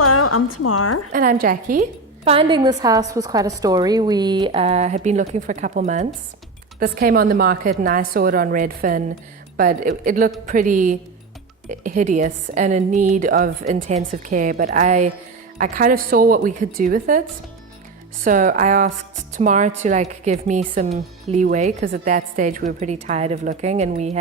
Hello, I'm Tamar. And I'm Jacqui. Finding this house was quite a story. We had been looking for a couple months. This came on the market and I saw it on Redfin, but it looked pretty hideous and in need of intensive care, but I kind of saw what we could do with it. So I asked Tamar to give me some leeway, because at that stage we were pretty tired of looking, and we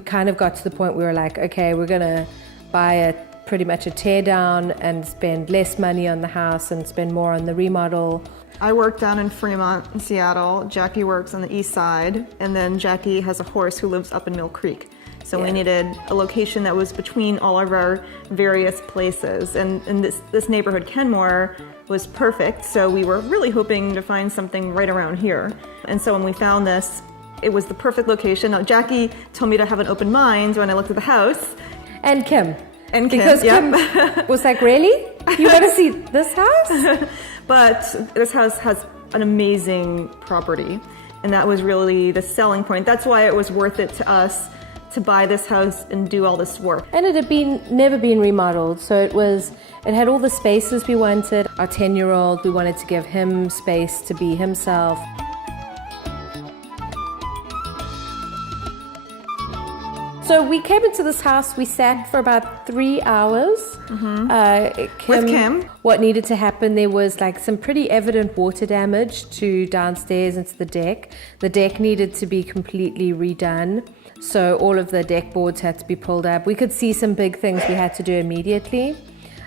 kind of got to the point where we were like, okay, we're gonna buy pretty much a tear down and spend less money on the house and spend more on the remodel. I work down in Fremont in Seattle. Jacqui works on the east side, and then Jacqui has a horse who lives up in Mill Creek. So we needed a location that was between all of our various places. And this neighborhood, Kenmore, was perfect. So we were really hoping to find something right around here. And so when we found this, it was the perfect location. Now, Jacqui told me to have an open mind when I looked at the house. And Kim. Because Kim was like, really? You want to see this house? But this house has an amazing property. And that was really the selling point. That's why it was worth it to us to buy this house and do all this work. And it had never been remodeled, so it had all the spaces we wanted. Our 10-year-old, we wanted to give him space to be himself. So we came into this house, we sat for about 3 hours. With Kim. What needed to happen, there was some pretty evident water damage to downstairs into the deck. The deck needed to be completely redone. So all of the deck boards had to be pulled up. We could see some big things we had to do immediately.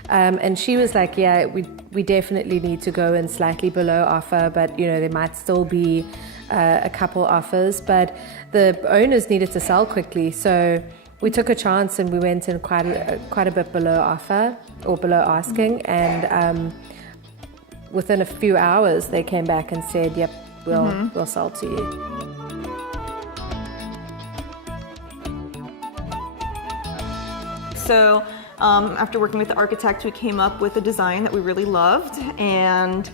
And she was like, yeah, we definitely need to go in slightly below offer, but there might still be a couple offers. But the owners needed to sell quickly. So we took a chance and we went in quite a bit below offer or below asking. And within a few hours, they came back and said, yep, we'll sell to you. So after working with the architect, we came up with a design that we really loved, and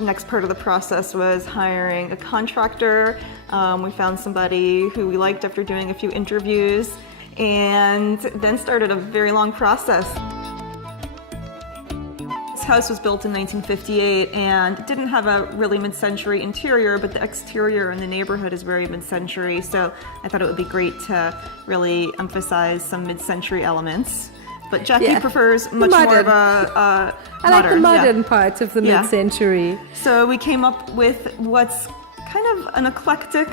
next part of the process was hiring a contractor. We found somebody who we liked after doing a few interviews, and then started a very long process. This house was built in 1958 and didn't have a really mid-century interior, but the exterior in the neighborhood is very mid-century, so I thought it would be great to really emphasize some mid-century elements. But Jacqui prefers much more of a modern. I like the modern part of the mid-century. So we came up with what's kind of an eclectic,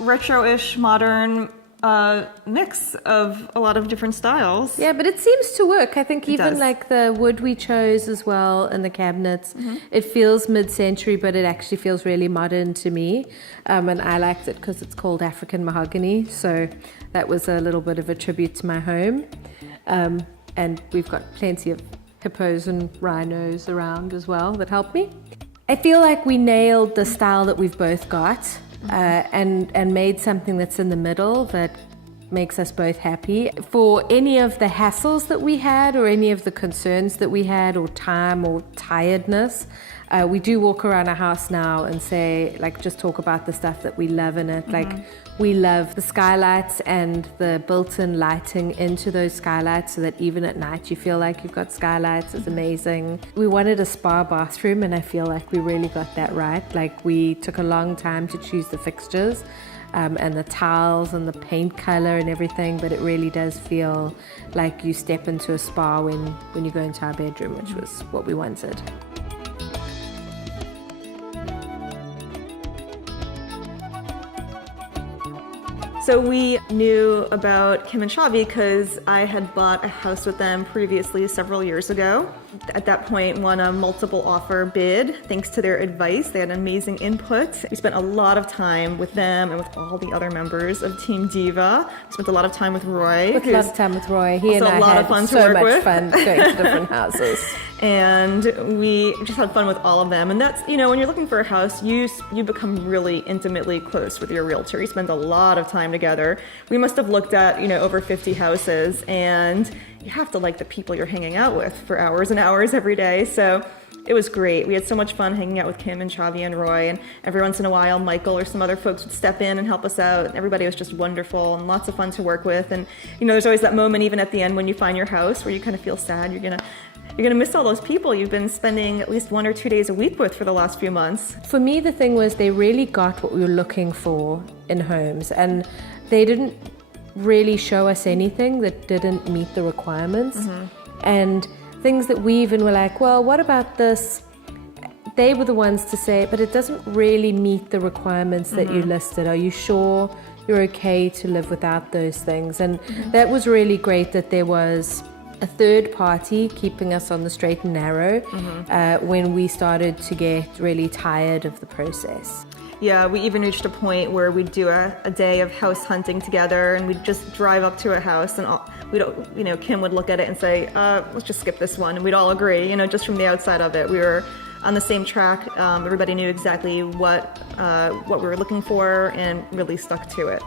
retro-ish, modern mix of a lot of different styles. Yeah, but it seems to work. I think even the wood we chose as well and the cabinets, it feels mid-century, but it actually feels really modern to me. And I liked it because it's called African mahogany. So that was a little bit of a tribute to my home. And we've got plenty of hippos and rhinos around as well that help me. I feel like we nailed the style that we've both got. And made something that's in the middle that makes us both happy. For any of the hassles that we had or any of the concerns that we had or time or tiredness, we do walk around our house now and say, just talk about the stuff that we love in it. We love the skylights and the built-in lighting into those skylights so that even at night you feel like you've got skylights. It's amazing. We wanted a spa bathroom, and I feel like we really got that right. We took a long time to choose the fixtures and the tiles and the paint color and everything, but it really does feel like you step into a spa when you go into our bedroom, which was what we wanted. So we knew about Kim and Shavi because I had bought a house with them previously several years ago. At that point, won a multiple offer bid thanks to their advice. They had amazing input. We spent a lot of time with them and with all the other members of Team Diva. We spent a lot of time with Roy. He and I had so much fun going to different houses. And we just had fun with all of them. And that's, when you're looking for a house, you become really intimately close with your realtor. You spend a lot of time together. We must have looked at, over 50 houses, and you have to like the people you're hanging out with for hours and hours every day. So It was great. We had so much fun hanging out with Kim and Chavi and Roy, and every once in a while Michael or some other folks would step in and help us out. Everybody was just wonderful and lots of fun to work with. And there's always that moment even at the end when you find your house where you kind of feel sad. You're gonna miss all those people you've been spending at least 1 or 2 days a week with for the last few months. For me, the thing was they really got what we were looking for in homes, and they didn't really show us anything that didn't meet the requirements. And things that we even were like, well, what about this? They were the ones to say, but it doesn't really meet the requirements that you listed. Are you sure you're okay to live without those things? And that was really great that there was a third party keeping us on the straight and narrow when we started to get really tired of the process. Yeah, we even reached a point where we'd do a day of house hunting together, and we'd just drive up to a house, and Kim would look at it and say, let's just skip this one, and we'd all agree, just from the outside of it. We were on the same track. Everybody knew exactly what we were looking for and really stuck to it.